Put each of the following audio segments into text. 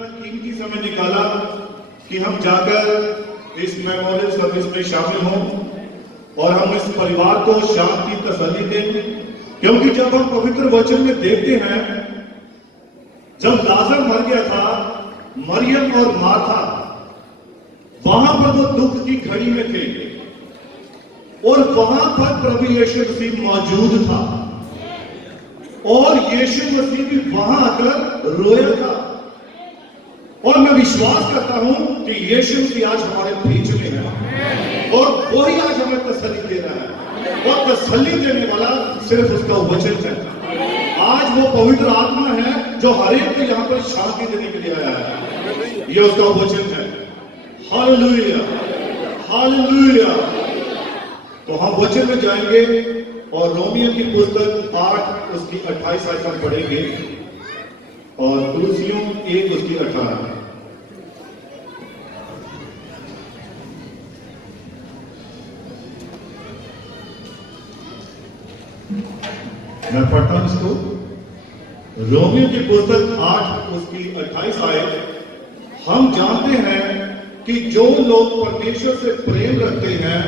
अपना कीमती समय निकाला कि हम जाकर इस मेमोरियल सर्विस में शामिल हों और हम इस परिवार को शांति तसल्ली दें, क्योंकि जब हम पवित्र वचन में देखते हैं, जब लाजर मर गया था, मरियम और मार्था वहां पर वो दुख की घड़ी में थे और वहां पर प्रभु यीशु मसीह मौजूद था और यीशु मसीह भी वहां आकर रोया था। और मैं विश्वास करता हूं कि यीशु मसीह आज हमारे बीच में है और वही आज हमें तसल्ली दे रहा है और तसल्ली देने वाला सिर्फ उसका वचन है। आज वो पवित्र आत्मा है जो हर एक को यहाँ पर शांति देने के लिए आया है, ये उसका वचन है। Hallelujah, hallelujah. तो हम वचन में जाएंगे और रोमियो की पुस्तक 8 उसकी 28 आयत हम पढ़ेंगे और तुलसियों 1 उसकी 18। मैं पढ़ता हूं इसको। रोमियो की पुस्तक 8 उसकी 28 आयत। हम जानते हैं कि जो लोग परमेश्वर से प्रेम रखते हैं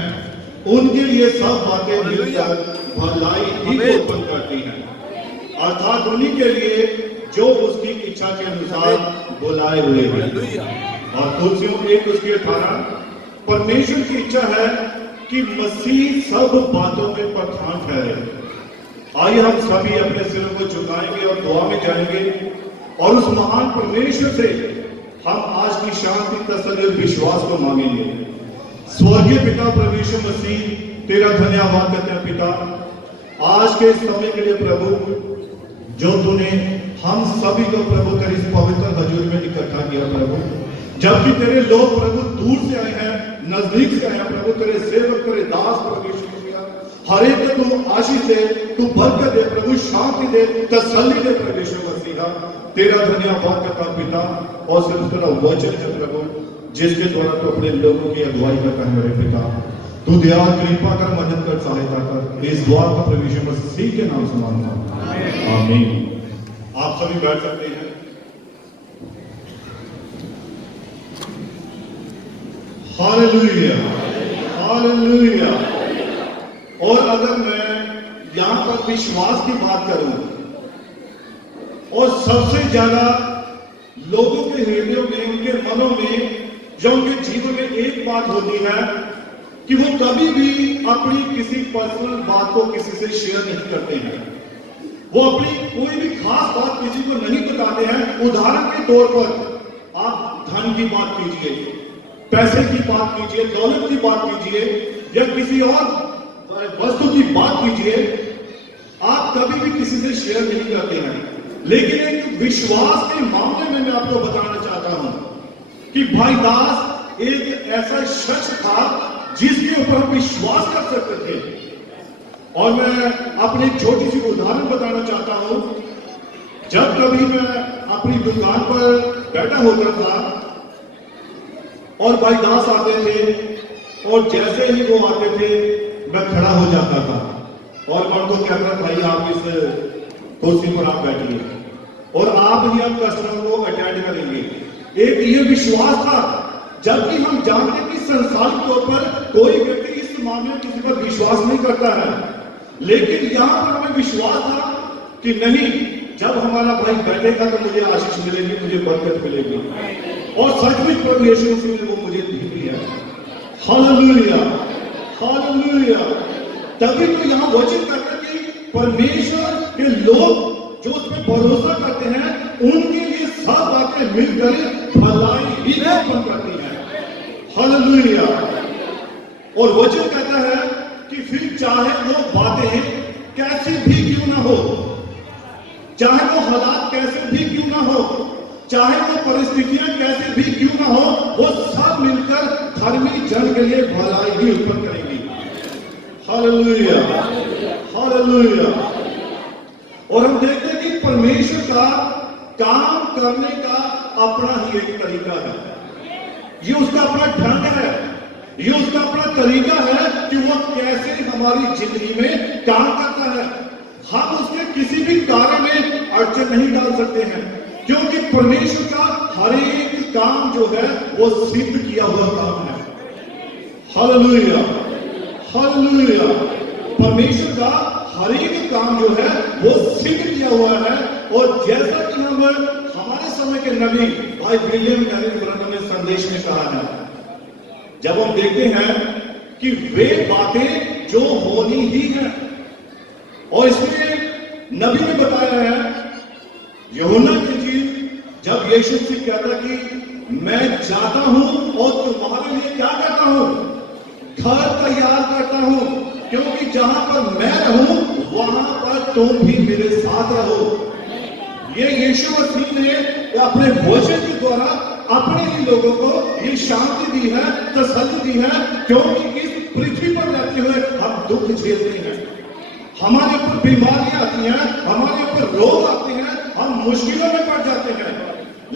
उनके लिए सब बातें मिलकर भलाई ही उत्पन्न करती हैं, अर्थात उन्हीं के लिए जो उसकी इच्छा के अनुसार बुलाए हुए हैं। और तुलसियों 1 उसकी 18। परमेश्वर की इच्छा है कि मसीह सब बातों में प्रधान ठहरे। आइए हम सभी अपने सिरों को झुकाएंगे और दुआ में जाएंगे और उस महान परमेश्वर से हम आज की शांति, तसल्ली और विश्वास को मांगेंगे। स्वर्गीय पिता प्रभु यीशु मसीह, तेरा धन्यवाद करते हैं पिता आज के समय के लिए प्रभु, जो तूने हम सभी को प्रभु तेरी इस पवित्र हजूर में इकट्ठा किया प्रभु, जबकि तेरे लोग प्रभु दूर से आए हैं, नजदीक से आए हैं प्रभु, तेरे सेवक, तेरे दास प्रभु यीशु मसीह, हर एक को तू आशीष दे, तू बरकत दे प्रभु, शांति दे, तसल्ली दे प्रभु यीशु मसीह। तेरा धन्यवाद करता पिता और सिर्फ तेरा वचन है प्रभु जिसके द्वारा तू अपने लोगों की अगुवाई करता है। मेरे पिता तू दया कृपा कर, मदद कर, सहायता कर। इस दुआ का प्रभु यीशु मसीह के नाम से मांगता हूं, आमीन। आप सभी बैठ सकते हैं। Hallelujah, hallelujah. और अगर मैं यहां पर विश्वास की बात करूं और सबसे ज्यादा लोगों के हृदयों में, उनके मनों में, जो उनके जीवन में एक बात होती है कि वो कभी भी अपनी किसी पर्सनल बात को किसी से शेयर नहीं करते हैं, वो अपनी कोई भी खास बात किसी को नहीं बताते हैं। उदाहरण के तौर पर आप धन की बात कीजिए, पैसे की बात कीजिए, दौलत की बात कीजिए या किसी और वस्तु की बात कीजिए, आप कभी भी किसी से शेयर नहीं करते हैं। लेकिन एक विश्वास के मामले में मैं आपको बताना चाहता हूं कि भाई दास एक ऐसा शख्स था जिसके ऊपर हम विश्वास कर सकते थे। और मैं अपनी छोटी सी उदाहरण बताना चाहता हूं। जब कभी मैं अपनी दुकान पर बैठा होता था और भाई दास आते थे और जैसे ही वो आते थे मैं खड़ा हो जाता था और मैं उनको कहता था भाई आप इस कुर्सी पर आप बैठिए और आप ही अब कस्टमर को अटेंड करेंगे। एक ये विश्वास था, जबकि हम जानते हैं कि संसारिक तौर पर कोई व्यक्ति इस मामले में किसी पर विश्वास नहीं करता है, लेकिन यहां पर हमें विश्वास था कि नहीं, जब हमारा भाई बैठेगा तो मुझे आशीष मिलेगी, मुझे बरकत मिलेगी। और सचमुच प्रभु यीशु मसीह ने वो मुझे दी है। Hallelujah, hallelujah. तभी तो यहाँ वचन कहता है कि परमेश्वर के लोग जो उस पर भरोसा करते हैं उनके लिए सब बातें मिलकर भलाई ही उत्पन्न करती हैं। हालेलुया। और वचन कहता है कि फिर चाहे वो बातें कैसी भी क्यों ना हो, चाहे वो हालात कैसे भी क्यों ना हो, चाहे वो परिस्थितियां कैसे भी क्यों ना हो, वो सब मिलकर धर्मी जन के लिए भलाई ही उत्पन्न करेंगी। Hallelujah, hallelujah. और हम देखते हैं कि परमेश्वर का काम करने का अपना ही एक तरीका है, ये उसका अपना ढंग है, ये उसका अपना तरीका है कि वो कैसे हमारी जिंदगी में काम करता है। हम उसके किसी भी कार्य में अड़चन नहीं डाल सकते हैं, क्योंकि परमेश्वर का हर एक काम जो है वो सिद्ध किया हुआ काम है। Hallelujah, hallelujah. परमेश्वर का हर एक काम जो है वो सिद्ध किया हुआ है। और जैसा कि हम हमारे समय के नबी भाई विलियम कैनिंग ब्रनम ने संदेश में कहा है, जब हम देखते हैं कि वे बातें जो होनी ही है, और इसमें नबी ने बताया है यूहन्ना की चीज, जब यीशु से कहता कि मैं जाता हूं और तुम्हारे लिए क्या करता हूं, घर तैयार करता हूं, क्योंकि जहां पर मैं रहूं वहां पर तुम भी मेरे साथ रहो। ये यीशु मसीह ने अपने वचन के द्वारा अपने ही लोगों को ये शांति दी है, तसल्ली दी है, क्योंकि इस पृथ्वी पर रहते हुए हम दुख झेलते हैं, हमारे ऊपर बीमारियां आती हैं, हमारे ऊपर रोग आते हैं, हम मुश्किलों में पड़ जाते हैं,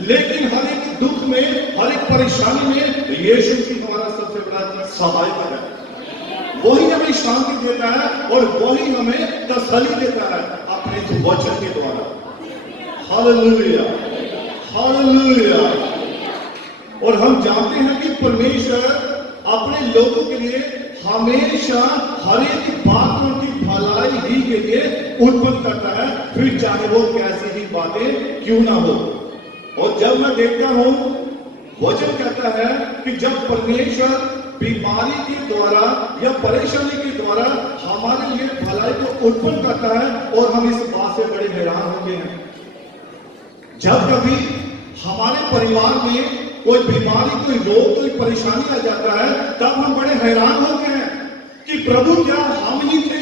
लेकिन हर एक दुख में, हर एक परेशानी में यीशु की हमारा सबसे बड़ा सहायता है। वही हमें शांति देता है और वही हमें तसल्ली देता है अपने इस वचन के द्वारा। Hallelujah, hallelujah. और हम जानते हैं कि परमेश्वर अपने लोगों के लिए हमेशा हर एक बात उनकी भलाई ही के लिए उत्पन्न करता है, फिर चाहे वो कैसी ही बातें क्यों ना हो। और जब मैं देखता हूं, वचन कहता है कि जब परमेश्वर बीमारी के द्वारा या परेशानी के द्वारा हमारे लिए भलाई को उत्पन्न करता है, और हम इस बात से बड़े हैरान होते हैं। जब कभी हमारे परिवार में कोई बीमारी, कोई रोग, कोई परेशानी आ जाता है, तब हम बड़े हैरान होते हैं कि प्रभु क्या हम ही थे,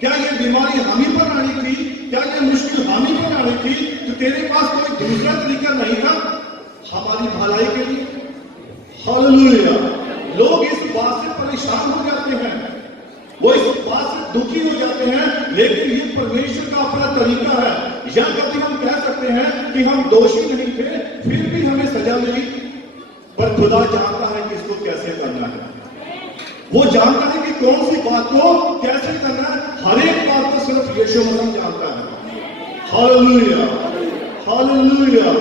क्या ये बीमारी हम ही पर आनी थी, क्या ये मुश्किल हम ही पर आनी थी, तो तेरे पास कोई दूसरा तरीका नहीं था हमारी भलाई के लिए। हालेलुया। लोग इस बात से परेशान हो जाते हैं, वो इस बात से दुखी हो जाते हैं, लेकिन ये परमेश्वर का अपना तरीका है। या कभी हम कह सकते हैं कि हम दोषी नहीं थे, फिर भी हमें सजा मिली, पर खुदा जानता है कि इसको कैसे करना है। वो जानता है कि कौन सी बात को कैसे करना है। हर एक बात को सिर्फ यीशु मसीह जानता है। Hallelujah, hallelujah.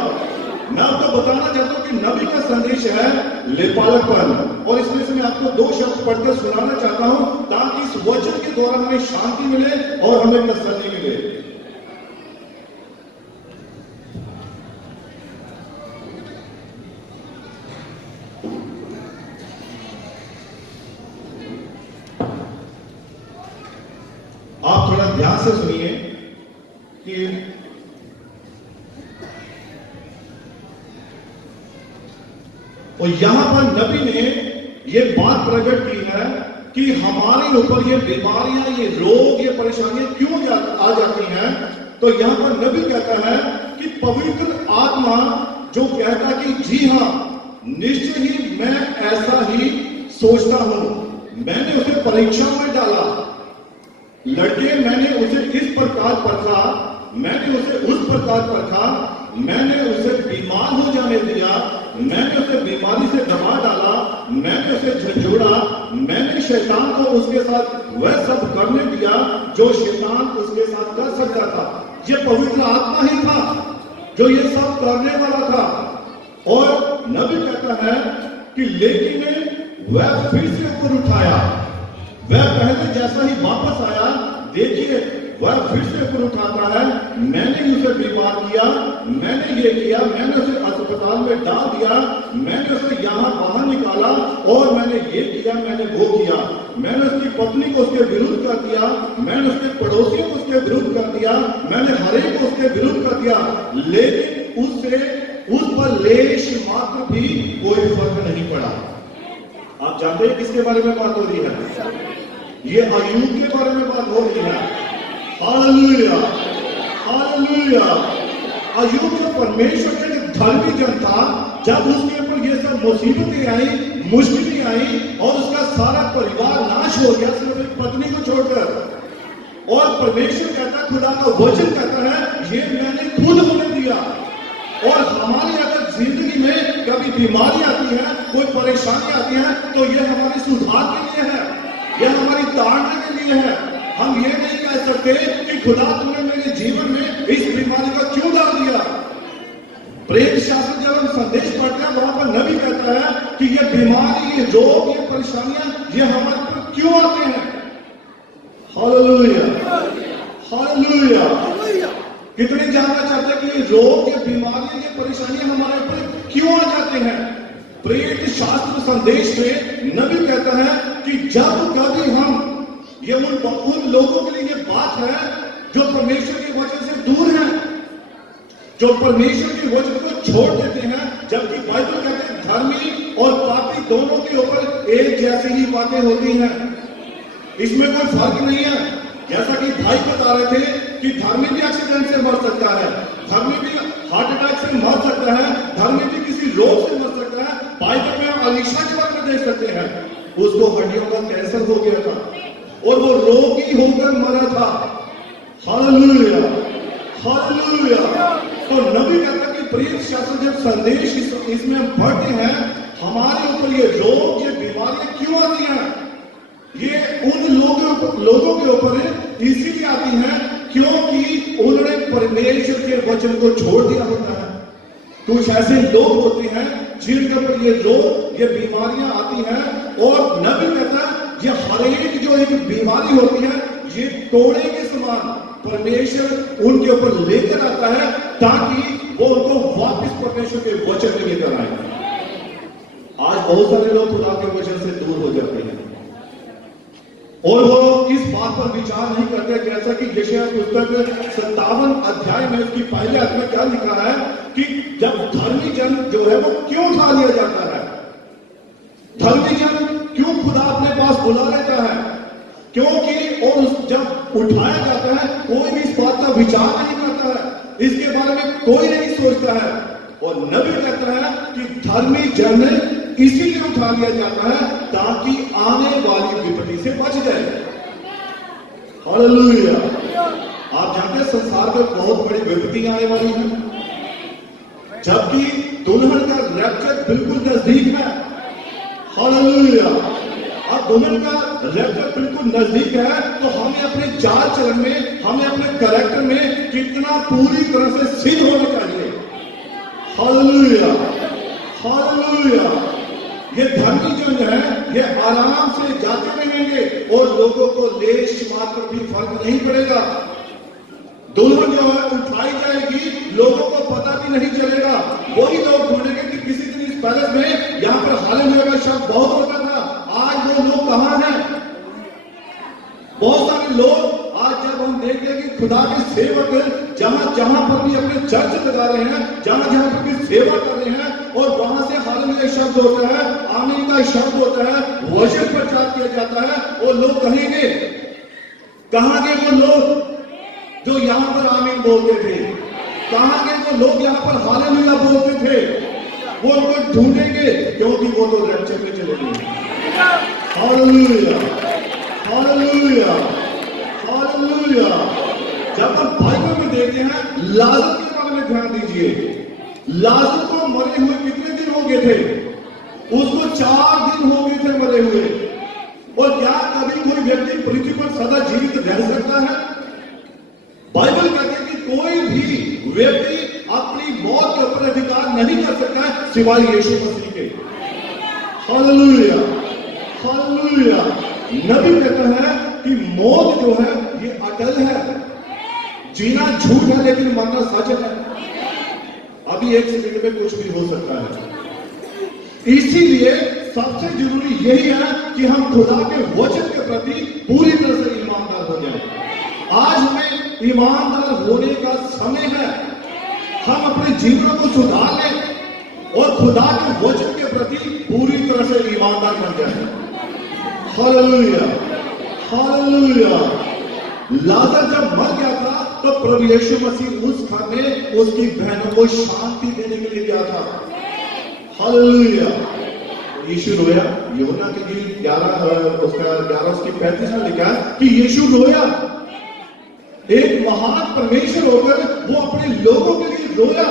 मैं आपको बताना चाहता हूं कि नबी का संदेश है लेपालकपन, और इसमें से मैं आपको 2 शब्द पढ़कर सुनाना चाहता हूं, ताकि इस वचन के द्वारा हमें शांति मिले और हमें तसल्ली मिले। आप थोड़ा ध्यान से सुनिए कि और यहां पर नबी ने ये बात प्रकट की है कि हमारे ऊपर ये बीमारियां, ये रोग, ये परेशानियां क्यों आ जाती हैं। तो यहां पर नबी कहता है कि पवित्र आत्मा जो कहता कि जी हां, निश्चय ही मैं ऐसा ही सोचता हूं। मैंने उसे परीक्षा में डाला, लड़के मैंने उसे इस प्रकार परखा, मैंने उसे उस प्रकार परखा, मैंने उसे बीमार हो जाने दिया, मैंने उसे बीमारी से दबा डाला, मैंने उसे झंझोड़ा, मैंने शैतान को उसके साथ वह सब करने दिया जो शैतान उसके साथ कर सकता था। ये पवित्र आत्मा ही था जो ये सब करने वाला था। और नबी कहता है कि लेकिन वह फिर से ऊपर उठाया, वह पहले जैसा ही वापस आया, देखिए वह फिर से ऊपर उठाता है। मैंने उसे बीमार किया, मैंने ये किया, मैंने उसे अस्पताल में डाल दिया, मैंने उसे यहां बाहर निकाला, और मैंने ये किया, मैंने वो किया, मैंने उसकी पत्नी को उसके विरुद्ध कर दिया, मैंने उसके पड़ोसियों को उसके विरुद्ध कर दिया, मैंने हर एक को उसके विरुद्ध कर दिया, लेकिन उससे उस पर लेश मात्र भी कोई फर्क नहीं पड़ा। आप जानते हैं किसके बारे में बात हो रही है? ये अय्यूब के बारे में बात हो रही है। Hallelujah, hallelujah. अय्यूब जो परमेश्वर का धर्मी जन था, जब उसके ऊपर ये सब मुसीबतें आई, मुश्किलें आई, और उसका सारा परिवार नाश हो गया सिर्फ एक पत्नी को छोड़कर, और परमेश्वर कहता, खुदा का वचन कहता है, ये मैंने खुद होने दिया। और हमारी अगर जिंदगी में कभी बीमारी आती है, कोई परेशानी आती है, तो ये हमारे सुधार के लिए है, यह हमारी ताड़ना के लिए है। हम ये नहीं कह सकते कि खुदा तुमने मेरे जीवन में इस बीमारी को क्यों डाल दिया, प्रेरित शास्त्र जब हम संदेश पढ़ते हैं वहां पर नबी कहता है कि ये बीमारी, ये रोग, ये परेशानियां ये हमारे पर क्यों आते हैं। Hallelujah, hallelujah. कितने जानना चाहते हैं कि ये रोग, ये बीमारियां, ये परेशानियां हमारे ऊपर क्यों आ जाते हैं। प्रेरित शास्त्र संदेश में नबी कहता है कि जब कभी हम ये उन लोगों के लिए ये बात है जो परमेश्वर के वचन से दूर हैं, जो परमेश्वर के वचन को छोड़ देते हैं, जबकि बाइबल कहते हैं धर्मी और पापी दोनों के ऊपर एक जैसी ही बातें होती हैं, इसमें कोई फर्क नहीं है। जैसा कि भाई बता रहे थे कि धर्मी भी एक्सीडेंट से मर सकता है, धर्मी भी हार्ट अटैक से मर सकता है, धर्मी भी किसी रोग से मर सकता है। बाइबल में हम अलीशा के बारे में देख सकते हैं, उसको हड्डियों का कैंसर हो गया था और वो रोगी होकर मरा था। Hallelujah, hallelujah. तो नबी कहता है कि प्रेरित शास्त्र जब संदेश इसमें हम पढ़ते हैं, हमारे ऊपर ये रोग, ये बीमारियां क्यों आती हैं, ये उन लोगों के ऊपर इसीलिए आती हैं क्योंकि उन्होंने परमेश्वर के वचन को छोड़ दिया होता है। कुछ ऐसे लोग होते हैं जिनके ऊपर ये रोग, ये बीमारियां आती हैं, और नबी कहता है ये हर एक जो एक बीमारी होती है ये कोड़े के समान परमेश्वर उनके ऊपर लेकर आता है ताकि वो उनको वापस परमेश्वर के वचन में लेकर आए। आज बहुत सारे लोग खुदा के वचन से दूर हो जाते हैं और वो इस बात पर विचार नहीं करते, जैसा कि यशायाह पुस्तक 57 अध्याय में उसकी पहले अध्याय में क्या लिखा है कि जब धर्मी जन जो है वो क्यों उठा लिया जाता है, धर्मी जन क्यों खुदा अपने पास बुला लेता है, क्योंकि और जब उठाया जाता है कोई भी इस बात का विचार नहीं करता है, इसके बारे में कोई नहीं सोचता है। और नबी कहता है कि धर्मी जन इसीलिए उठा लिया जाता है ताकि आने वाली विपत्ति से बच जाए। हालेलुया। आप जानते हैं संसार में बहुत बड़ी विपत्ति आने वाली है, जबकि दुल्हन का रैप्चर बिल्कुल नजदीक है। हालेलुया। अब दुल्हन का रैप्चर बिल्कुल नजदीक है तो हमें अपने चाल चलन में, हमें अपने कैरेक्टर में कितना पूरी तरह से सिद्ध होना चाहिए। Hallelujah, hallelujah. ये धर्मी जो है ये आराम से जाते रहेंगे और लोगों को लेश मात्र भी फर्क नहीं पड़ेगा। दुल्हन जो है उठाई जाएगी, लोगों को पता भी नहीं चलेगा। वही लोग ढूंढेंगे कि किसी दिन इस पैलेस में यहाँ पर हालेलुया का शब्द बहुत होता था, आज वो लोग कहां हैं। बहुत सारे लोग आज जब हम देखते हैं कि खुदा के सेवक जहां जहां पर भी अपने चर्च लगा रहे हैं, जहां जहां पर भी सेवा कर रहे हैं और वहां से हालेलुया शब्द होता है, आमीन का शब्द होता है, वचन प्रचार किया जाता है, और लोग कहेंगे कहां गए वो लोग जो यहां पर आमीन बोलते थे, कहां गए वो लोग यहां पर हालेलुया बोलते थे। वो उनको ढूंढेंगे क्योंकि वो तो रैप्चर में चले गए। Hallelujah, hallelujah, hallelujah. जब हम बाइबल में देखते हैं लाजर के बारे में ध्यान दीजिए, लाजर को मरे हुए कितने दिन हो गए थे, उसको 4 दिन हो गए थे मरे हुए। और क्या कभी कोई व्यक्ति पृथ्वी पर सदा जीवित रह सकता है? बाइबल कहती है कि कोई भी व्यक्ति अपनी मौत के ऊपर अधिकार नहीं कर सकता है सिवाय यीशु मसीह के। Hallelujah, hallelujah. नबी कहता है कि मौत जो है ये अटल है, जीना झूठ है लेकिन मरना सच है। अभी एक सेकंड में कुछ भी हो सकता है। इसीलिए सबसे जरूरी यही है कि हम खुदा के वचन के प्रति पूरी तरह से ईमानदार हो जाएं। आज हमें ईमानदार होने का समय है। हम अपने जीवन को सुधार लें और खुदा के वचन के प्रति पूरी तरह से ईमानदार बन जाएं। Hallelujah, hallelujah. लाजर जब मर गया था तो प्रभु यीशु मसीह उस घर में उसकी बहनों को शांति देने के लिए गया था। हालेलुया। यीशु रोया। यूहन्ना की 11 उसकी 35 में लिखा है कि यीशु रोया। एक महान परमेश्वर होकर वो अपने लोगों के लिए रोया।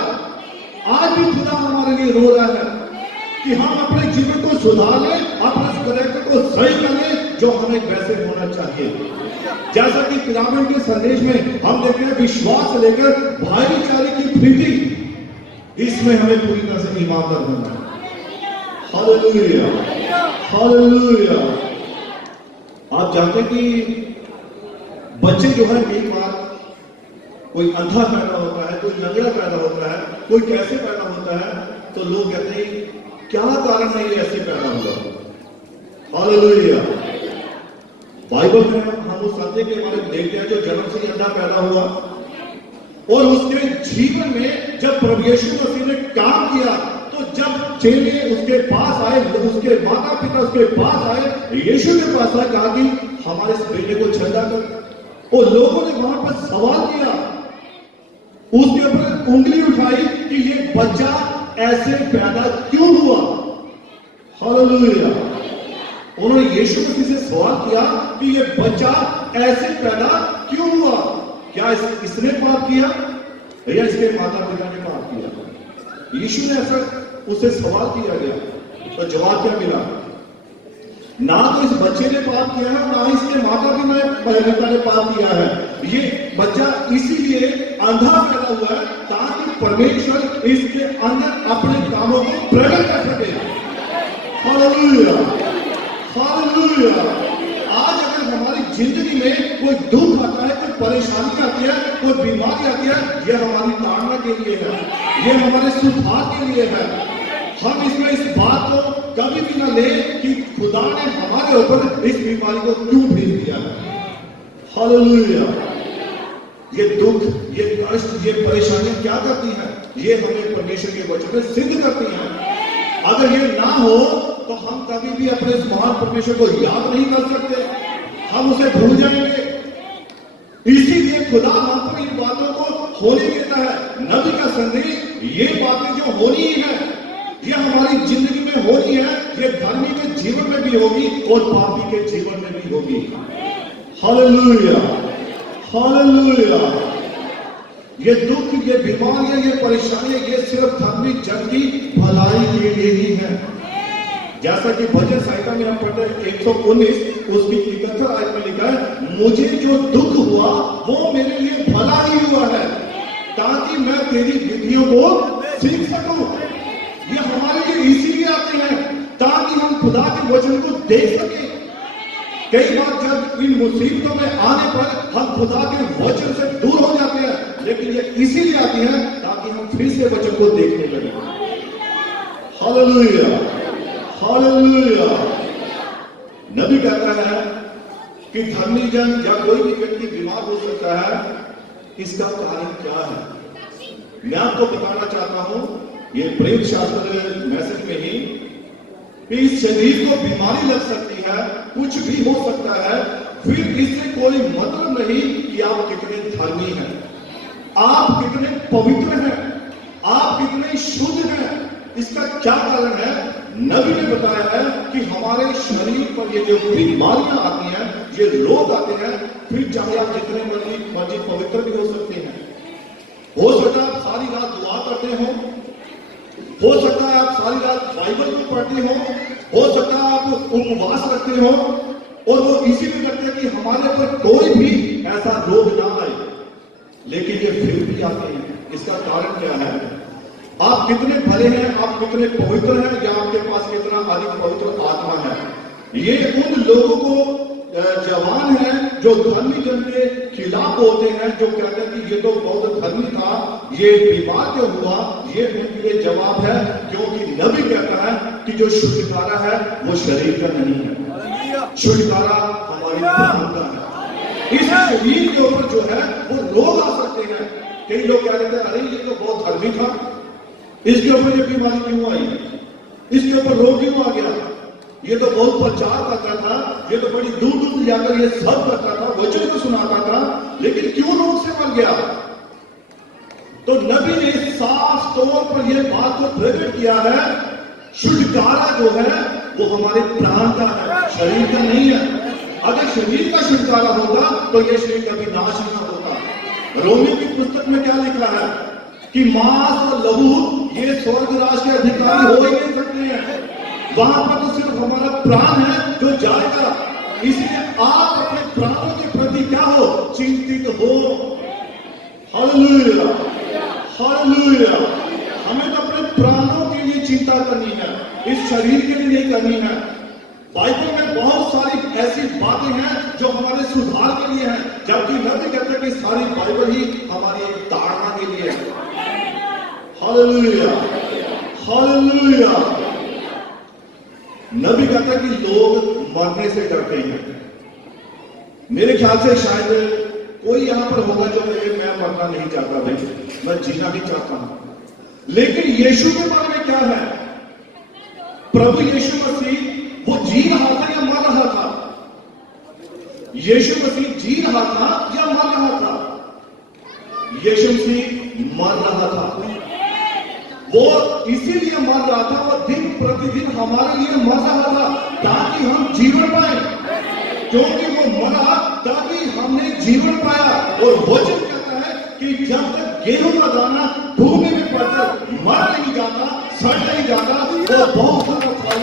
आज भी खुदा हमारे लिए रो रहा है कि हम अपने जीवन को सुधार लें, अपने कैरेक्टर को सही कर लें जो हमें वैसे होना चाहिए। जैसा कि पिरामिड के संदेश में हम देखते हैं विश्वास से लेकर भाईचारे की प्रीति, इसमें हमें पूरी तरह से ईमानदार बनना है। Hallelujah, hallelujah. आप जानते हैं कि बच्चे जो है एक बार कोई अंधा पैदा होता है, कोई लंगड़ा पैदा होता है, कोई कैसे पैदा होता है, तो लोग कहते हैं क्या कारण है ये ऐसे पैदा हुआ। हालेलुया। बाइबल में हम उस अंधे के बारे में देखते हैं जो जन्म से ही अंधा पैदा हुआ और उसके जीवन में जब प्रभु यीशु मसीह ने काम किया तो जब चेले उसके पास आए, उसके माता पिता उसके पास आए, यीशु के पास आए, कहा कि हमारे इस बेटे को ठंडा कर। और लोगों ने वहां पर सवाल किया, उसके ऊपर उंगली उठाई कि ये बच्चा ऐसे पैदा क्यों हुआ। हालेलुया। उन्होंने यीशु मसीह से सवाल किया कि ये बच्चा ऐसे पैदा क्यों हुआ, क्या इसने पाप किया या इसके माता पिता ने पाप किया। यीशु ने ऐसा उससे सवाल किया गया तो जवाब क्या मिला, ना तो इस बच्चे ने पाप किया है ना इसके माता पिता ने पाप किया है। ये बच्चा इसीलिए अंधा पैदा हुआ है ताकि परमेश्वर इसके अंदर अपने कामों को प्रकट कर सके। Hallelujah, hallelujah. आज अगर हमारी जिंदगी में कोई दुख आता है, कोई परेशानी आती है, कोई बीमारी आती है, यह हमारी ताड़ना के लिए है, यह हमारे सुधार के लिए है। हम इसमें इस बात को कभी भी ना ले कि खुदा ने हमारे ऊपर इस बीमारी को क्यों भेज दिया है। हालेलुया। ये दुख, ये कष्ट, ये परेशानियां क्या करती हैं? ये हमें परमेश्वर के वचन में सिद्ध करती हैं। अगर ये ना हो तो हम कभी भी अपने इस महान परमेश्वर को याद नहीं कर सकते, हम उसे भूल जाएंगे। इसीलिए खुदा हम पर इन बातों को होने देता है। नबी का संदेश, ये बातें जो होनी है, ये हमारी जिंदगी में होनी है, ये धर्मी के जीवन में भी होगी और पापी के जीवन में भी होगी। Hallelujah, hallelujah. ये दुख, ये बीमारियां, ये परेशानियां, ये सिर्फ धर्मी जन की भलाई के लिए ही है। जैसा कि भजन संहिता में हम पढ़ते हैं 119 उसकी 71 आयत में लिखा है, मुझे जो दुख हुआ वो मेरे लिए भला ही हुआ है ताकि मैं तेरी विधियों को सीख सकूं। ये हमारे लिए इसीलिए आते हैं ताकि हम खुदा के वचन को देख सकें। कई बार जब इन मुसीबतों में आने पर हम खुदा के वचन से दूर हो जाते हैं, लेकिन ये इसीलिए आती है ताकि हम फिर से वचन को देखने लगे। Hallelujah, hallelujah. नबी कहता है कि धर्मी जन या कोई भी व्यक्ति बीमार हो सकता है, इसका कारण क्या है? मैं आपको बताना चाहता हूं, ये प्रेम शास्त्र मैसेज में ही, इस शरीर को बीमारी लग सकती है, कुछ भी हो सकता है, फिर इससे कोई मतलब नहीं कि आप कितने धर्मी हैं, आप कितने पवित्र हैं, आप कितने शुद्ध हैं। इसका क्या कारण है? नबी ने बताया है कि हमारे शरीर पर ये जो बीमारियां आती हैं, ये रोग आते हैं, फिर चाहे आप जितने मर्जी पवित्र भी हो सकते हैं। हो सकता है आप सारी रात दुआ करते हो सकता है आप सारी रात बाइबल को पढ़ते हो सकता है आप उपवास रखते हो, और वो इसीलिए करते हैं कि हमारे पर कोई भी ऐसा रोग ना आए, लेकिन ये फिर भी आते हैं। इसका कारण क्या है? आप कितने भले हैं, आप कितने पवित्र हैं, या आपके पास कितना अधिक पवित्र आत्मा है। ये उन लोगों को जवान है जो धर्मी जन के खिलाफ होते हैं, जो कहते हैं कि ये तो बहुत धर्मी था, ये बीमार क्यों हुआ। ये उनके लिए जवाब है, क्योंकि नबी कहता है कि जो छुटकारा है वो शरीर का नहीं है, छुटकारा हमारी प्राण का है। इस शरीर के ऊपर जो है वो रोग आ सकते हैं। कई लोग कह रहे थे, अरे ये तो बहुत धर्मी था, इसके ऊपर ये बीमारी क्यों आई, इसके ऊपर रोग क्यों आ गया, ये तो बहुत प्रचार करता था, ये तो बड़ी दूर दूर जाकर ये सब करता था, वचन को सुनाता था, लेकिन क्यों रोग से मर गया। तो नबी ने साफ तौर पर यह बात को प्रकट किया है, छुटकारा जो है वो हमारे प्राण का है, शरीर का नहीं है। अगर शरीर का छुटकारा होता तो यह शरीर कभी नाश न होता। रोमी की पुस्तक में क्या लिखा है कि मांस और लहू ये स्वर्ग राज के अधिकारी हो ही नहीं सकते हैं, वहां पर तो सिर्फ हमारा प्राण है जो जाएगा। इसलिए आप अपने प्राणों के प्रति क्या हो, चिंतित हो। Hallelujah, hallelujah. हमें तो करनी है, इस शरीर के लिए नहीं करनी है। बाइबल में बहुत सारी ऐसी बातें हैं जो हमारे सुधार के लिए हैं, जबकि नबी कहते हैं कि सारी बाइबल ही हमारी एक ताड़ना के लिए है। Hallelujah, hallelujah. नबी कहता है कि लोग मरने से डरते हैं। मेरे ख्याल से शायद कोई यहां पर होगा जो कहे मैं मरना नहीं चाहता भाई, मैं जीना ही चाहता हूं। लेकिन यीशु के बारे में क्या है? प्रभु यीशु मसीह वो जी रहा था या मर रहा था? यीशु मसीह जी रहा था या मर रहा था? यीशु मसीह मर रहा था। वो इसीलिए मर रहा था, वो दिन प्रतिदिन हमारे लिए मर रहा था ताकि हम जीवन पाए, क्योंकि वो मरा ताकि हमने जीवन पाया। और वचन कहता है कि जब तक गेहूं का दाना भूमि में पड़कर मर नहीं जाता, सड़ नहीं जाता, वो बहुत सारा फल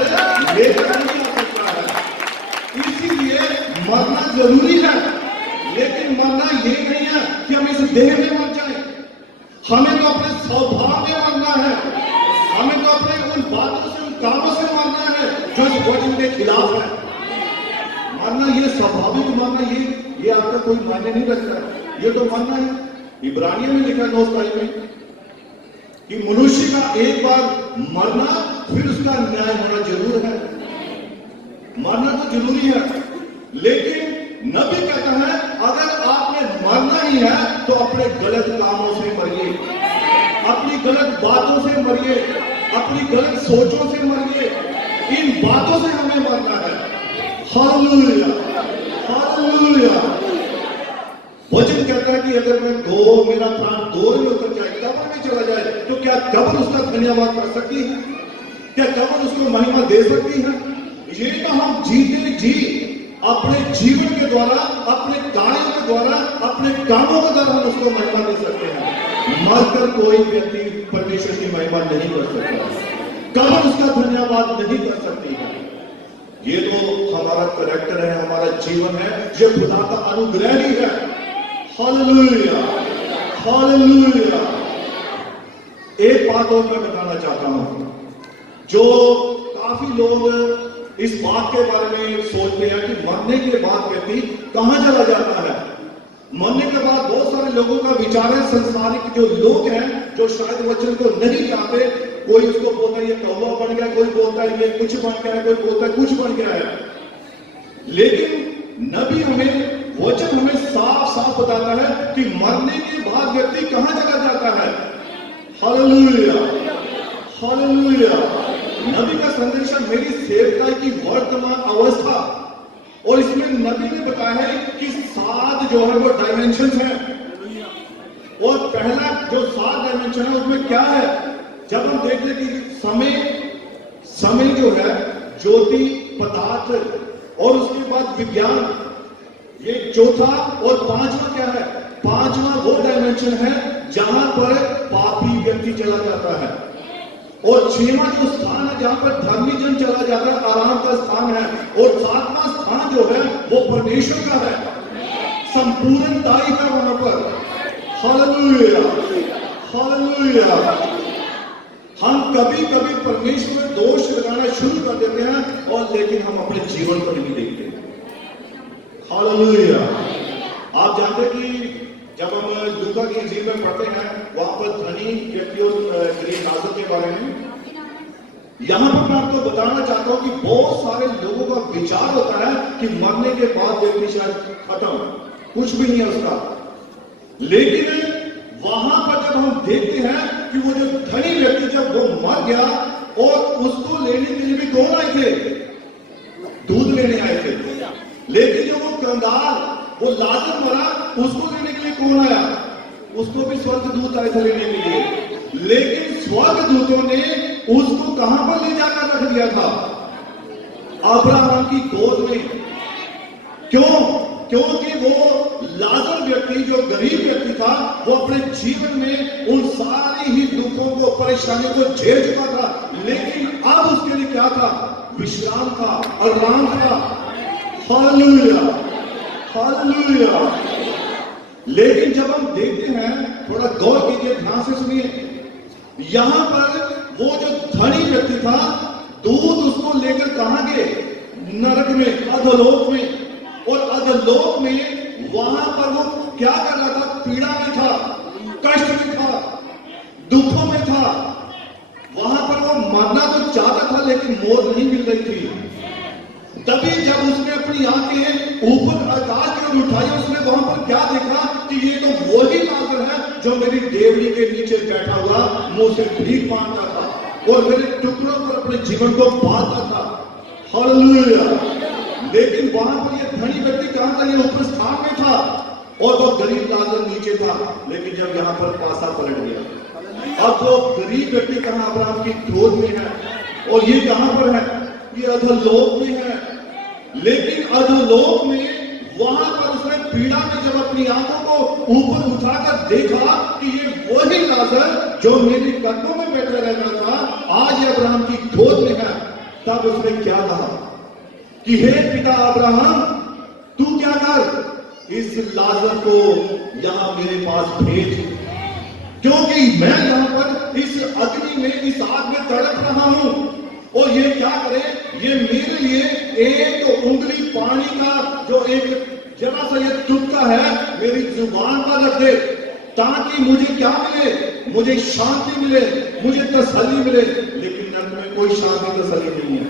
लेकर नहीं आ सकता है। इसीलिए मरना जरूरी है, लेकिन मरना ये नहीं है कि हम इस देह में मर जाए। हमें तो अपने स्वभाव में मरना है, हमें तो अपने उन बातों से, उन कामों से मरना है जो इस वचन के खिलाफ है। मरना ये स्वाभाविक मरना, ये आपका कोई मायने नहीं रखता है, ये तो मरना है। इब्रानियों में लिखा 9:27 में कि मनुष्य का एक बार मरना, फिर उसका न्याय होना जरूर है। मरना तो जरूरी है, लेकिन नबी कहता है अगर आपने मरना ही है तो अपने गलत कामों से मरिए, अपनी गलत बातों से मरिए, अपनी गलत सोचों से मरिए। इन बातों से हमें मरना है। Hallelujah, hallelujah. वचन कहता है कि अगर मेरा प्राण दो में उतर जाए, कब्र में चला जाए, तो क्या कब्र उसका धन्यवाद कर सकती है? क्या कब्र उसको महिमा दे सकती है? ये तो हम जीते जी अपने जीवन के द्वारा, अपने कार्यों के द्वारा, अपने कामों के द्वारा हम उसको महिमा दे सकते हैं। मरकर कोई व्यक्ति परमेश्वर की महिमा नहीं कर सकता, कब्र उसका धन्यवाद नहीं कर सकती है। ये तो हमारा कैरेक्टर है, हमारा जीवन है, ये खुदा का अनुग्रह ही है। Hallelujah, hallelujah. एक बात और मैं बताना चाहता हूं, जो काफी लोग इस बात के बारे में सोचते हैं कि मरने के बाद व्यक्ति कहां चला जाता है। मरने के बाद बहुत सारे लोगों का विचार है, संसारिक जो लोग हैं जो शायद वचन को नहीं जानते, कोई उसको बोलता है ये कौवा बन गया, कोई बोलता है ये कुछ बन गया है, कोई बोलता है कुछ बन गया है। लेकिन नबी हमें, वचन हमें साफ साफ बताता है कि मरने के बाद व्यक्ति कहां चला जाता है। Hallelujah, hallelujah. नबी का संदेश है मेरी सेवकाई की वर्तमान अवस्था, और इसमें नबी ने बताया है कि 7 जो है वो डायमेंशन है। और पहला जो 7 डायमेंशन है उसमें क्या है? जब हम देखते हैं कि समय जो है, ज्योति, पदार्थ, और उसके बाद विज्ञान, ये चौथा। और 5वां क्या है? 5वां वो डायमेंशन है जहां पर पापी व्यक्ति चला जाता है। और 6वां जो स्थान है जहां पर धर्मी जन चला जाता है, आराम का स्थान है। और 7वां स्थान जो है वो परमेश्वर का है, संपूर्णताई का वहां पर। Hallelujah, hallelujah. हम कभी कभी परमेश्वर में दोष लगाना शुरू कर देते हैं, और लेकिन हम अपने जीवन पर नहीं देखते। हालेलुया। आप जानते हैं कि जब हम लूका की इंजील में पढ़ते हैं, वहां पर धनी व्यक्ति और गरीब नाज़र के बारे में, यहां पर मैं आपको बताना चाहता हूं कि बहुत सारे लोगों का विचार होता है कि मरने के बाद व्यक्ति शायद खत्म, कुछ भी नहीं है उसका। लेकिन वहां पर जब हम देखते हैं कि वो जो धनी व्यक्ति जब वो मर गया, और उसको लेने के लिए भी कौन आए थे? दूध लेने आए थे। लेकिन जो वो कंगाल, वो लाजर मरा, उसको लेने के लिए कौन आया? उसको भी स्वर्गदूत आए थे लेने के लिए। लेकिन स्वर्गदूतों ने उसको कहां पर ले जाकर रख दिया था? अब्राहम की गोद में। क्यों? क्योंकि वो लाजर व्यक्ति, जो गरीब व्यक्ति था, वो अपने जीवन में उन सारी ही दुखों को, परेशानियों को झेल चुका था। लेकिन अब उसके लिए क्या था? विश्राम था, आराम था। Hallelujah, hallelujah. लेकिन जब हम देखते हैं, थोड़ा गौर कीजिए, ध्यान से सुनिए, यहां पर वो जो धनी व्यक्ति था, दूत उसको लेकर कहां गए? नरक में, अधोलोक में। और अधोलोक में वहां पर वो क्या कर रहा था? पीड़ा में था, कष्ट में था, दुखों में था। वहां पर वो मरना तो चाहता था, लेकिन मौत नहीं मिल रही थी। तभी जब उसने अपनी आंखें ऊपर आकाश की ओर उठाई, उसने वहां पर क्या देखा कि ये तो वही लाजर है जो मेरी डेवड़ी के नीचे बैठा हुआ मुंह से भीख मांगता था और मेरे टुकड़ों पर अपने जीवन को बांधता था। हालेलुया। लेकिन वहां पर ये धनी व्यक्ति कहां था? ये ऊपर स्थान में था और वो गरीब लाजर नीचे था। लेकिन जब यहां पर पासा पलट गया, अब वो गरीब व्यक्ति कहां? अब्राहम की गोद में है। और ये कहां पर है? ये अधोलोक में है। लेकिन अधोलोक में वहां पर उसने पीड़ा में जब अपनी आंखों को ऊपर उठाकर देखा कि ये वही लाजर जो मेरे कदमों में बैठा रहता था, आज ये अब्राहम की गोद में है। तब उसने क्या कहा कि हे पिता अब्राहम, तू क्या कर, इस लाजर को यहां मेरे पास भेज, क्योंकि मैं यहां पर इस अग्नि में, इस आग में तड़प रहा हूं। और ये क्या करे? ये मेरे लिए एक उंगली पानी का जो एक जरा सा ये चुटका है, मेरी जुबान पर रख दे, ताकि मुझे क्या मिले? मुझे शांति मिले, मुझे तसल्ली मिले। लेकिन नरक में कोई शांति तसल्ली नहीं है।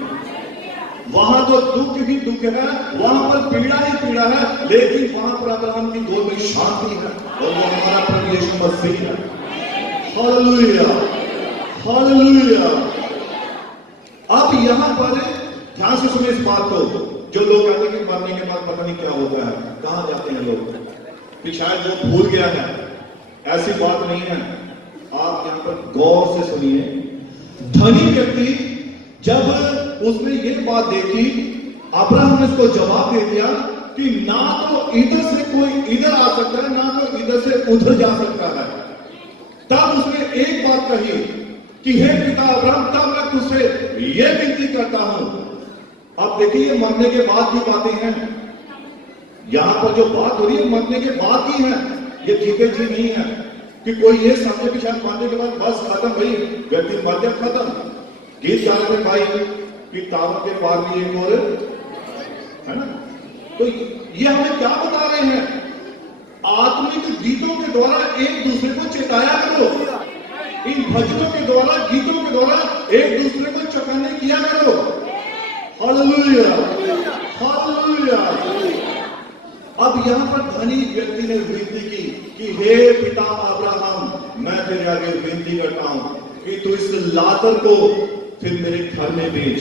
वहां तो दुख ही दुख है, वहां पर पीड़ा ही पीड़ा है। लेकिन वहां पर अब्राहम की गोद में शांति है और वो हमारा प्रभु यीशु मसीह है। Hallelujah, hallelujah. अब यहां पर ध्यान से सुने इस बात को। जो लोग कहते हैं कि मरने के बाद पता नहीं क्या होता है, कहां जाते हैं लोग, कि शायद वो भूल गया है, ऐसी बात नहीं है। आप यहां पर गौर से सुनिए। धनी व्यक्ति जब उसने ये बात देखी, अब्राहम ने उसको जवाब दे दिया कि ना तो इधर से कोई इधर आ सकता है, ना तो इधर से उधर जा सकता है। तब उसने एक बात कही कि हे पिता अब्राहम, तब मैं तुझसे ये विनती करता हूं। अब देखिए, मरने के बाद की बातें हैं। यहां पर जो बात हो रही है मरने के बाद की है, ये जीते जी नहीं है कि कोई ये समझे कि शायद मरने के बाद बस खत्म, भाई व्यक्ति मर गया, खत्म। गीत गा रहे भाई कि तारों के पार भी एक और है ना। तो ये हमें क्या बता रहे हैं? आत्मिक गीतों के द्वारा एक दूसरे को चेताया करो। इन भजनों के द्वारा, गीतों के द्वारा एक दूसरे को चौकन्ने किया करो। Hallelujah, hallelujah. अब यहां पर धनी व्यक्ति ने विनती की कि हे पिता अब्राहम, मैं तेरे आगे विनती करता हूं कि तू इस लाजर को फिर मेरे घर में भेज।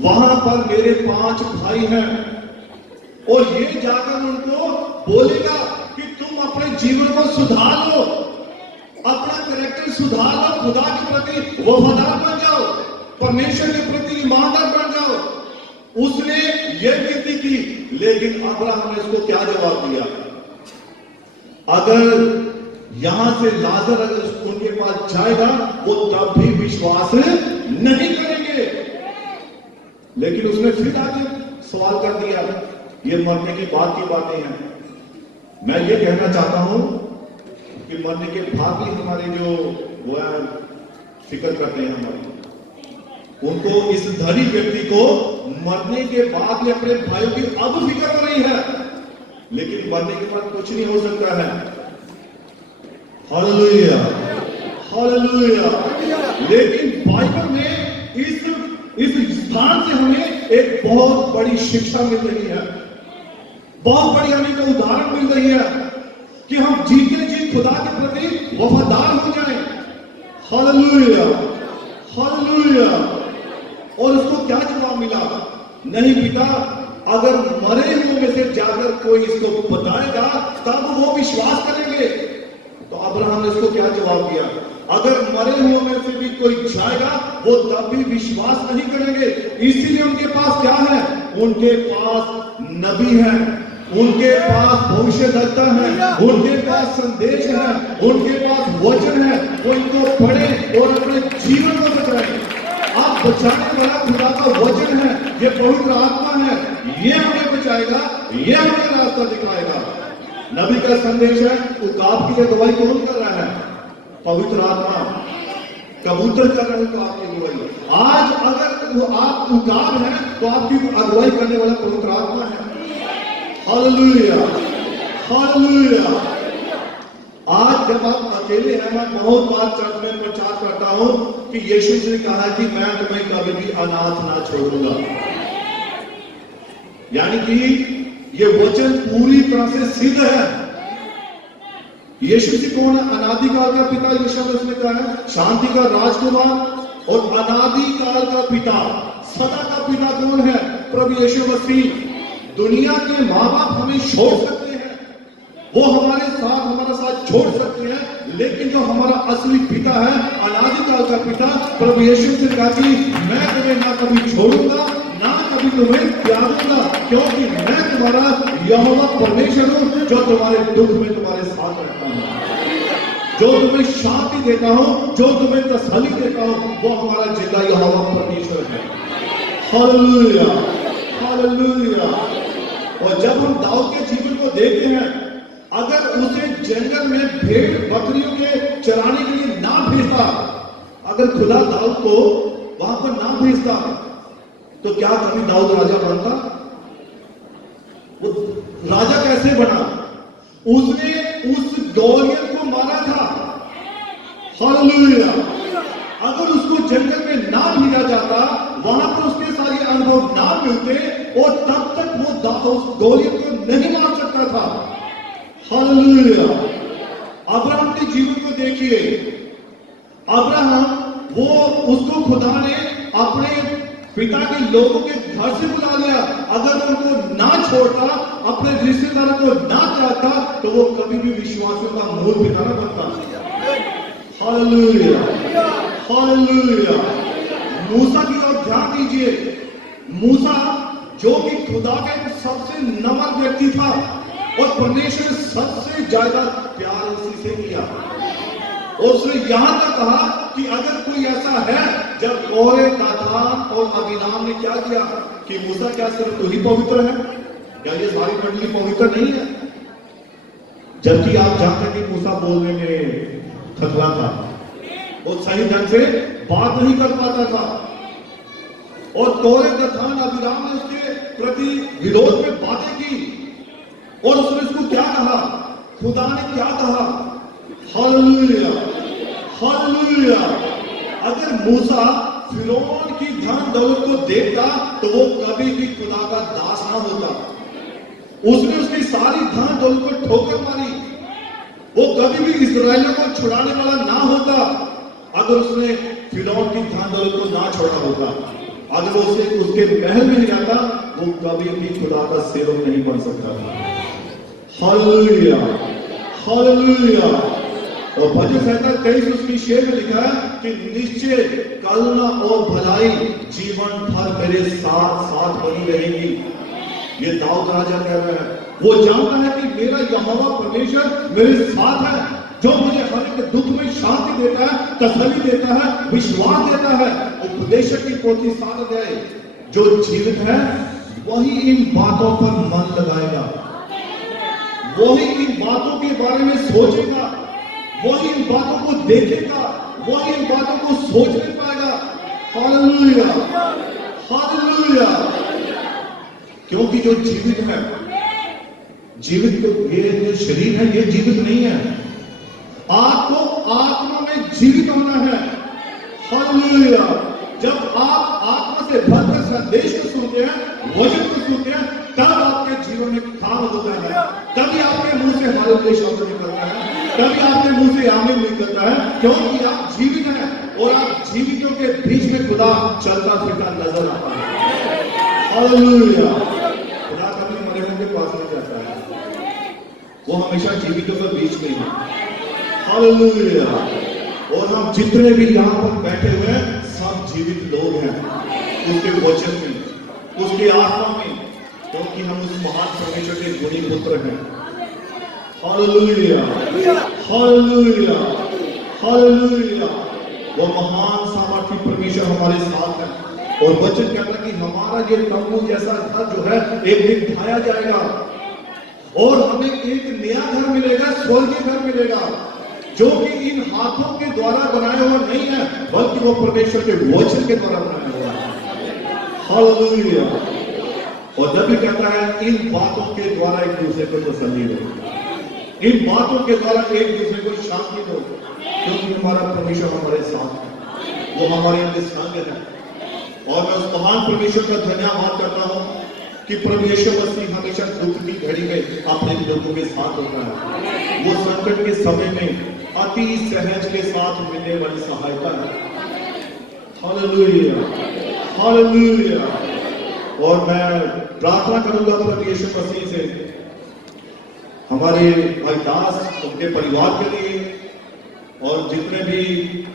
वहां पर मेरे 5 भाई हैं और ये जाकर उनको बोलेगा कि तुम अपने जीवन को सुधार लो, अपना कैरेक्टर सुधार लो, खुदा के प्रति वफादार बन जाओ, परमेश्वर के प्रति ईमानदार बन जाओ। उसने ये विनती की, लेकिन अब्राहम ने इसको क्या जवाब दिया? अगर यहां से लाजर अगर उनके पास जाएगा, वो तब भी विश्वास नहीं करेंगे। लेकिन उसने फिर आगे सवाल कर दिया, ये मरने की बाद की बातें हैं। मैं ये कहना चाहता हूं कि मरने के बाद भी हमारे जो वो है फिक्र करते हैं हमारी, उनको, इस धनी व्यक्ति को मरने के बाद में अपने भाइयों की अब फिक्र हो रही है, लेकिन मरने के बाद कुछ नहीं हो सकता है। Hallelujah, hallelujah. लेकिन बाइबल में इस स्थान से हमें एक बहुत बड़ी शिक्षा मिल रही है, बहुत बड़ी हमें एक उदाहरण मिल रही है कि हम जीते जी खुदा के प्रति वफादार हो जाएं। Hallelujah, hallelujah. और उसको क्या जवाब मिला? नहीं पिता, अगर मरे हुए में से जाकर कोई इसको बताएगा तब वो विश्वास करेंगे। तो अब्राहम ने इसको क्या जवाब दिया? अगर मरे हुए में से भी कोई जाएगा, वो तब भी विश्वास नहीं करेंगे। इसीलिए उनके पास क्या है? उनके पास नबी है, उनके पास भविष्यद्वक्ता है, उनके पास संदेश है, उनके पास वचन है। वो इनको पढ़े और अपने जीवन को बचाए। आप बचाने वाला खुदा का वचन है, ये पवित्र आत्मा है, ये हमें बचाएगा, ये हमें रास्ता दिखाएगा। नबी का संदेश है, उस आप की अगुवाई कौन कर रहा है? पवित्र आत्मा। कबूतर कर रहे हो तो आपकी अगुवाई। आज अगर वो आप उकार हैं तो आपकी अगुवाई करने वाला पवित्र आत्मा है। Hallelujah, hallelujah. आज जब आप अकेले हैं, मैं बहुत बार चर्च में प्रचार करता हूं कि यीशु ने कहा कि मैं तुम्हें कभी भी अनाथ ना छोड़ूंगा। यानी कि ये वचन पूरी तरह से सिद्ध है। यीशु जी कौन है? अनादिकाल का पिता। ये शब्द उसने कहा है, शांति का राजकुमार और अनादिकाल का पिता, सदा का पिता कौन है? प्रभु यीशु मसीह। दुनिया के माँ बाप हमें छोड़ सकते हैं, वो हमारा साथ छोड़ सकते हैं, लेकिन जो हमारा असली पिता है, अनादिकाल का पिता, प्रभु यीशु ने कहा कि मैं तुम्हें ना कभी छोड़ूंगा ना कभी तुम्हें त्यागूंगा, क्योंकि मैं तुम्हारा यहोवा परमेश्वर हूं, जो तुम्हारे दुख में तुम्हारे साथ रहता हूं, जो तुम्हें शांति देता हूं, जो तुम्हें तसल्ली देता हूं, वो हमारा जिंदा यहोवा परमेश्वर है। Hallelujah, hallelujah. और जब हम दाऊद के जीवन को देखते हैं, अगर उसे जंगल में भेड़ बकरियों के चराने के लिए ना भेजता, अगर खुदा दाऊद को वहां पर ना भेजता, तो क्या कभी दाऊद राजा बनता? वो राजा कैसे बना? उसने उस गोलियत को मारा था। हालेलुया। अगर उसको जंगल में ना भेजा जाता, वहां पर उसके सारे अनुभव ना मिलते, और तब तक वो उस गोलियत को नहीं मार सकता था। हालेलुया। अब्राहम के जीवन को देखिए। अब्राहम, वो उसको खुदा ने अपने पिता के लोगों के घर से बुला लिया। अगर उनको ना छोड़ता, अपने रिश्तेदारों को ना चाहता, तो वो कभी भी विश्वासियों का मूल पिता न बनता। Hallelujah, hallelujah. मूसा की ओर ध्यान दीजिए। मूसा जो कि खुदा का सबसे नम्र व्यक्ति था, और परमेश्वर ने सबसे ज्यादा प्यार उसी से किया। और उसने यहां तक कहा कि अगर कोई ऐसा है, जब कोरे, दातान और अबीनाम ने क्या किया कि मूसा, क्या सिर्फ तू ही पवित्र है, क्या ये सारी मंडली पवित्र नहीं है? जबकि आप जानते कि मूसा बोलने में थकला था, वो सही ढंग से बात नहीं कर पाता था, और कोरे, दातान, अबीनाम ने उसके प्रति विरोध में बातें की, और उसने उसको क्या कहा? खुदा ने क्या कहा? Hallelujah, hallelujah. अगर मूसा फिरौन की धन दौलत को देखता, तो वो कभी भी खुदा का दास ना होता। उसने उसकी सारी धन दौलत को ठोकर मारी, वो कभी भी इस्राएलियों को छुड़ाने वाला ना होता। अगर उसने फिरौन की धन दौलत को ना छोड़ा होता, अगर उसे उसके महल में नहीं जाता, वो कभी भी खुदा का सेवक नहीं बन सकता था। Hallelujah, hallelujah. और भजन संहिता 23 उसकी शेर में लिखा है कि निश्चय करुणा और भलाई जीवन भर मेरे साथ साथ बनी रहेगी। ये दाऊद राजा कह रहा है। वो जानता है कि मेरा यहोवा परमेश्वर मेरे साथ है, जो मुझे हर एक दुख में शांति देता है, तसल्ली देता है, विश्वास देता है। उपदेशक की पोथी 7 अध्याय, जो जीवित है वही इन बातों पर मन लगाएगा, वही इन बातों के बारे में सोचेगा, वही इन बातों को देखेगा, वही इन बातों को सोच नहीं पाएगा। Hallelujah, hallelujah. क्योंकि जो जीवित है, जीवित ये जो शरीर है, ये जीवित नहीं है। आपको आत्मा में जीवित होना है। हालेलुया। जब आप आत्मा से भरकर संदेश को सुनते हैं, वचन को सुनते हैं, तब आपके जीवन में काम होता है। तभी आपके मुंह से हालेलुया शब्द निकलता है, तभी आपके मुंह से आमीन निकलता है, क्योंकि आप जीवित हैं, और आप जीवितों के बीच में खुदा चलता फिरता नजर आता है। हालेलुया। खुदा कभी मरे हुए के पास नहीं जाता है, वो हमेशा जीवितों के बीच में है। हालेलुया। और हम जितने भी यहाँ पर बैठे हुए हैं, सब जीवित लोग हैं उसके वचन में, उसके आत्मा में, क्योंकि हम उस महान परमेश्वर के गुणी पुत्र हैं। Hallelujah, hallelujah, hallelujah. वो महान सामर्थी परमेश्वर हमारे साथ है, और वचन कहता है कि हमारा ये तंबू जैसा घर जो है एक दिन ढाया जाएगा, और हमें एक नया घर मिलेगा, स्वर्गीय घर मिलेगा। जो कि इन हाथों के द्वारा बनाया हुआ नहीं है, बल्कि वो परमेश्वर के वचन के द्वारा बनाया हुआ है। हालेलुया। और नबी कहता है इन बातों के द्वारा एक दूसरे को तसल्ली दो, इन बातों के द्वारा एक दूसरे को शांति दो, क्योंकि हमारा परमेश्वर हमारे साथ है, वो हमारे अंदर संग है। और मैं उस महान परमेश्वर का धन्यवाद करता हूं कि परमेश्वर मसीह हमेशा दुख की घड़ी में अपने लोगों के साथ होता है। वो संकट के समय में अति सहज के साथ मिलने वाली सहायता है। Hallelujah, hallelujah. और मैं प्रार्थना करूंगा परमेश्वर मसीह से हमारे भाई दास, उनके परिवार के लिए, और जितने भी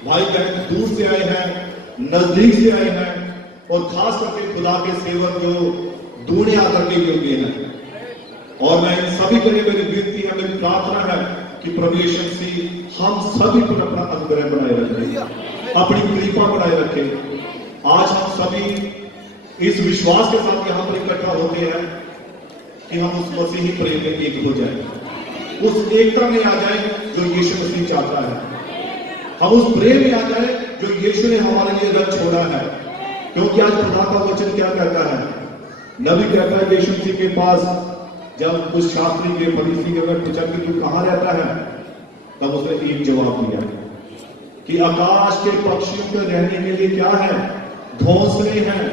भाई बहन दूर से आए हैं, नजदीक से आए हैं, और खास करके खुदा के सेवक जो दूर आकर के योग्य हैं। और मैं इन सभी के लिए मेरी विनती है, मेरी प्रार्थना है कि परमेश्वर से हम सभी पर अपना अनुग्रह बनाए रखें, अपनी कृपा बनाए रखें। आज हम सभी इस विश्वास के साथ यहाँ पर इकट्ठा होते हैं कि हम उस मसीही प्रेम में एक हो जाए, उस एकता में आ जाए जो यीशु मसीह चाहता है। हम उस प्रेम में आ जाए जो यीशु ने हमारे लिए रख छोड़ा है। क्योंकि आज खुदा का वचन क्या कहता है? नबी कहता है यीशु मसीह के पास जब उस शास्त्री के फरीसी के अगर पूछा कि तू कहां रहता है, तब उसने एक जवाब दिया कि आकाश के पक्षियों के रहने के लिए क्या है? घोंसले हैं,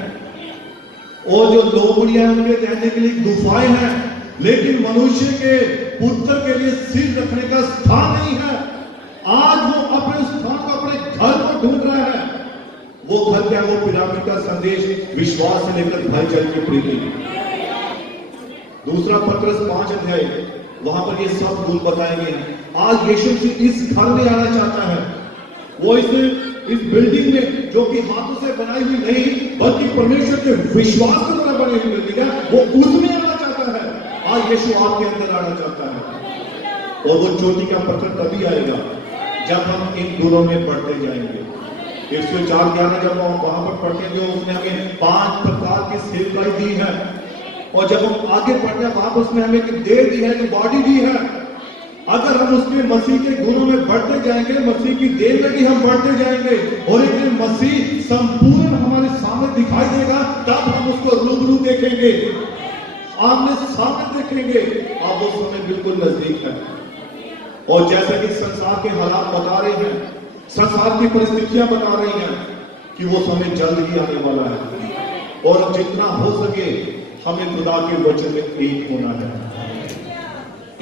और जो लोमड़ियां उनके रहने के लिए गुफाएं हैं, लेकिन मनुष्य के पुत्र के लिए सिर रखने का स्थान नहीं है। आज वो अपने स्थान को, अपने घर को ढूंढ रहा है। वो घर क्या है? वो पिरामिड का संदेश, विश्वास से लेकर भाईचारे की प्रीति। दूसरा पत्रस 5 अध्याय, वहां पर ये सब गुण बताए गए हैं। आज यीशु मसीह इस घर में आना चाहता है। वो इस बिल्डिंग में जो कि हाथों से बनाई हुई नहीं, बल्कि परमेश्वर के विश्वास के द्वारा बनी हुई बिल्डिंग है, वो उसमें आना चाहता है। आज यीशु आपके अंदर आना चाहता है। और वो चोटी का पत्थर तभी आएगा जब हम इन गुणों में बढ़ते जाएंगे। 104:11 जब हम वहां पर पढ़ते हैं, उसने हमें 5 प्रकार की सेवकाई दी है। और जब हम आगे बढ़ते हैं, वहां पर उसने हमें एक देह दी है, एक बॉडी दी है। अगर हम उसमें मसीह के गुणों में बढ़ते जाएंगे, मसीह की देह में भी हम बढ़ते जाएंगे, और एक दिन मसीह संपूर्ण हमारे सामने दिखाई देगा, तब हम उसको रूबरू देखेंगे, आमने सामने देखेंगे। अब वो समय बिल्कुल नजदीक है। और जैसे कि संसार के हालात बता रहे हैं, संसार की परिस्थितियां बता रही हैं कि वो समय जल्द ही आने वाला है। और जितना हो सके हमें खुदा के वचन में एक होना है,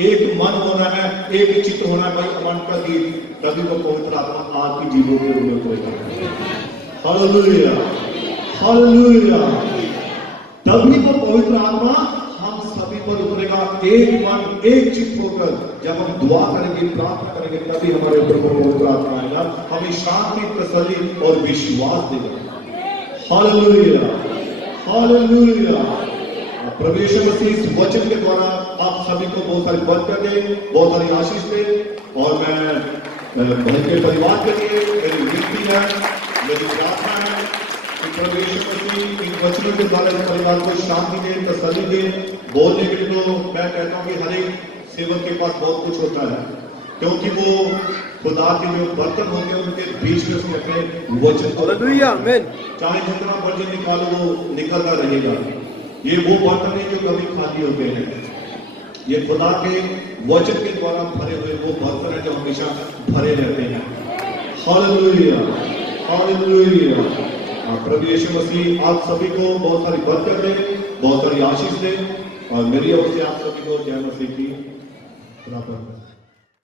एक मन होना है, एक चित्त होना है। भाई मन का गीत, तभी तो पवित्र आत्मा आपकी जीवों के रूप में उतरेगा। Hallelujah, hallelujah. तभी तो पवित्र आत्मा हम सभी पर उतरेगा, एक मन एक चित्त होकर। जब हम दुआ करेंगे, प्रार्थना करेंगे, तभी हमारे ऊपर पवित्र आत्मा आएगा, हमें शांति, तसल्ली और विश्वास देगा। Hallelujah, hallelujah. परमेश्वर मसीह इस वचन के द्वारा आप सभी को बहुत सारी बरकत दे, बहुत सारी आशीष दे। और मैं भाई के परिवार के लिए मेरी विनती है, मेरी प्रार्थना है कि परमेश्वर मसीह इन वचनों के द्वारा इस परिवार को शांति दे, तसल्ली दे। बोलने के लिए तो मैं कहता हूँ कि हर एक सेवक के पास बहुत कुछ होता है, क्योंकि वो खुदा के जो बर्तन होते हैं उनके बीच में उसने अपने वचन को, चाहे जितना वचन निकालो वो निकलता रहेगा। ये वो बर्तन है जो कभी खाली होते हैं। ये खुदा के वचन के द्वारा भरे हुए वो बर्तन है जो हमेशा भरे रहते हैं। Hallelujah, hallelujah. प्रभु यीशु मसीह आप सभी को बहुत सारी बरकत दे, बहुत सारी आशीष दे। और मेरी ओर से आप सभी को जय मसीह की प्रार्थना।